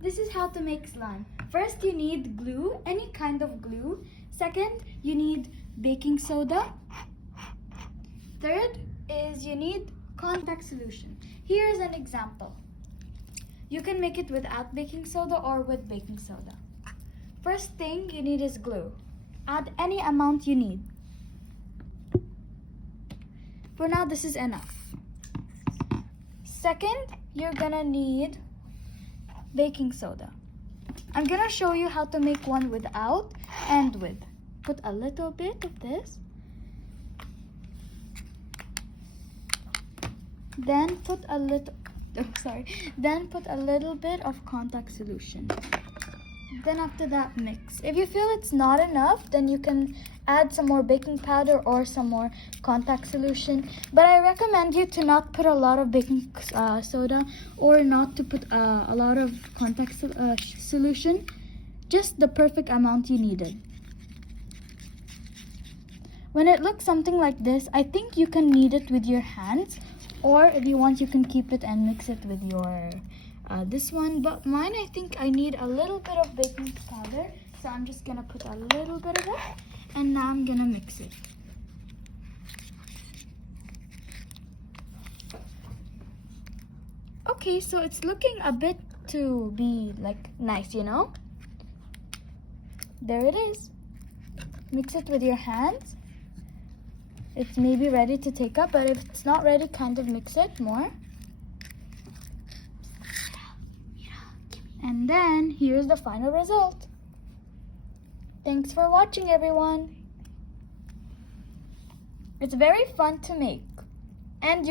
this is how to make slime. First, you need glue, any kind of glue. Second, you need baking soda. Third is you need contact solution. Here's an example. You can make it without baking soda or with baking soda. First thing you need is glue. Add any amount you need. For now, this is enough. Second, you're gonna need baking soda. I'm gonna show you how to make one without and with. Put a little bit of this. Then put a little, Then put a little bit of contact solution. Then after that, mix. If you feel it's not enough, then you can add some more baking powder or some more contact solution. But I recommend you to not put a lot of baking soda or not to put a lot of contact solution. Just the perfect amount you needed. When it looks something like this, I think you can knead it with your hands. Or if you want, you can keep it and mix it with your this one. But mine, I think I need a little bit of baking powder. So I'm just gonna put a little bit of it. And now I'm gonna mix it. Okay, so it's looking a bit to be like nice, you know? There it is. Mix it with your hands. It's maybe ready to take up, but if it's not ready, kind of mix it more. And then here's the final result. Thanks for watching, everyone. It's very fun to make. And